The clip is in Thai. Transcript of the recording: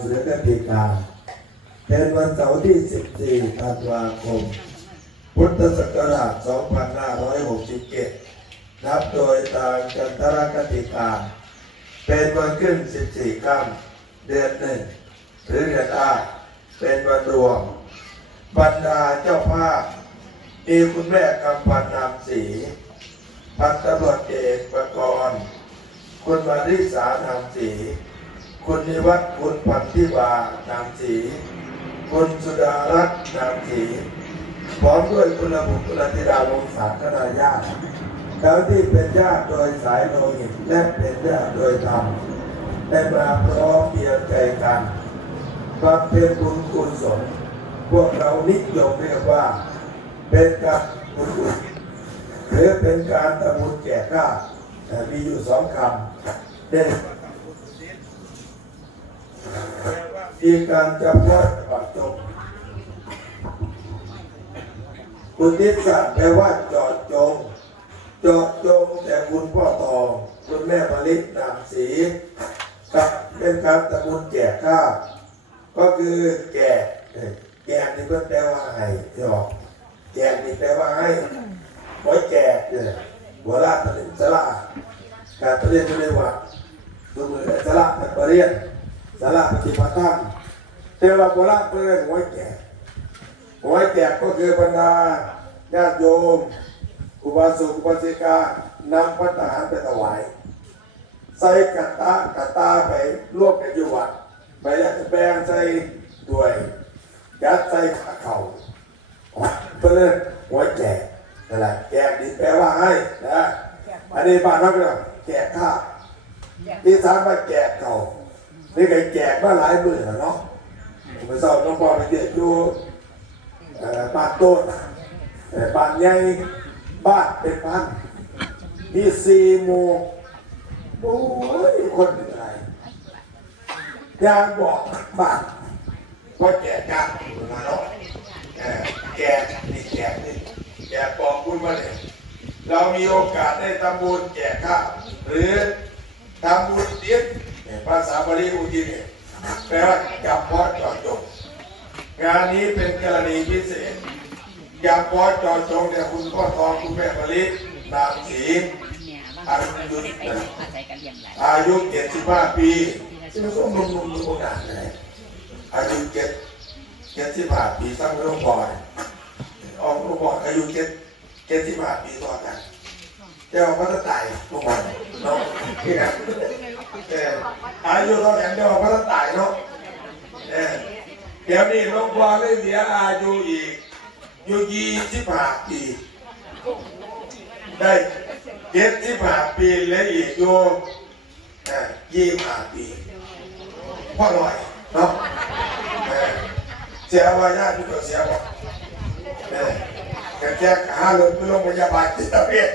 เสือกติกาเป็นวันเสาร์ที่ 14 ธันวาคม พุทธศักราช 2567 นับโดยตามจันทรคติกา เป็นวันขึ้น 14ค่ำเดือนหนึ่งหรือเดือนอาเป็นวันรวม บรรดาเจ้าภาพมีคุณแม่กำพันนามศรีพันตำรวจเอกประกรณ์คุณมาริสานามศรี คุณนิวัฒน์คุณพันธิวานามศรีคุณสุดารัตน์นามศรีพร้อมด้วยคุณบุคุณธิดาวงศาคณาญาติแล้วที่เป็นญาติโดยสายโลหิตและเป็นญาติโดยธรรมได้มาพร้อมเพียงใจกันบำเพ็ญบุญกุศลพวกเรานิยมเรียกว่า เป็นการบุญอุทิศหรือเป็นการทำบุญแก่ข้าแต่มีอยู่สองคำเด่น มีการจำเพาะปักจบอุทิศสัตว์แปลว่าจาะจงจาะจงแต่คุณพ่อทองคุณแม่ผลิตนามสีกับเป็นการทำบุญแก่ข้าก็คือแก่แก่นี่ก็แปลว่าให้ที่ออกแจกนี่แปลว่าให้ไว้แจกเนี่ยหัวลาดเป็นสละการเรียนเรียกว่าดูมือสละเป็นปรเรียน สละปฏิปทานแต่ว่าโบราณเพื่อนหัวแจกหัวแจกก็คือบรรดาญาติโยมอุบาสกอุบาสิกานำพัฒหารไปถวายใส่กัตตากัตตาไปร่วมกันอยู่วัดไปแล้วจะแบ่งใส่ด้วยยัดใส่ขาเข่าเพื่อนหัวแจกนั่นแหละแจกนี่แปลว่าให้นะอันนี้บ้านเราเรียกว่าแจกข้าวที่สามว่าแจกเขา นี่ก็แจกมาหลายหมื่นแล้วเนาะผมไปสอบน้องปอไปเดียอยู่เอ่อบ้านโต้นเอ่อบ้านใหญ่บ้านเป็นพันมีสี่หมู่โอ้ยคนเป็นไรยางบอกบ้านก็แจกกันมาเนาะเอ่อแกะนี่แกะนี่แกะปอกบุญมาเนี่ยเรามีโอกาสได้ทำบุญแจกข้าวหรือทำบุญเลี้ยงเนี่ย ภาษาบาลีอุทิศเนี่ยแปลว่าจับพอดจอดจงงานนี้เป็นกรณีพิเศษจับพอดจอดจงเนี่ยคุณพ่อทองคุณแม่มะลินามศรีอายุใส่กันเรียงหลายอายุ75ปีซึ่งก็นุ่มๆอยู่โอกาสเลยอายุเจ็ดเจ็ดสิบห้าปีสร้างโรงพยาบาลออกลูกบอลอายุเจ็ดเจ็ดสิบห้าปีต่อกัน เจ้าพัฒตายลูกบอลเนาะนี่นะเอออายุเท่าไหร่เจ้าพัฒตายเนาะเออเดี๋ยวนี้หลูกบอลเลยเสียอายุอีกอยู่ยี่สิบห้าปีได้เจ็ดสิบห้าปีและอีกอยู่ยี่สิบห้าปีพ่อหน่อยเนาะเสียวายาทุกคนเสียบ่เนี่ยแกแจ้งหาลงไปโรงพยาบาลจิตเวช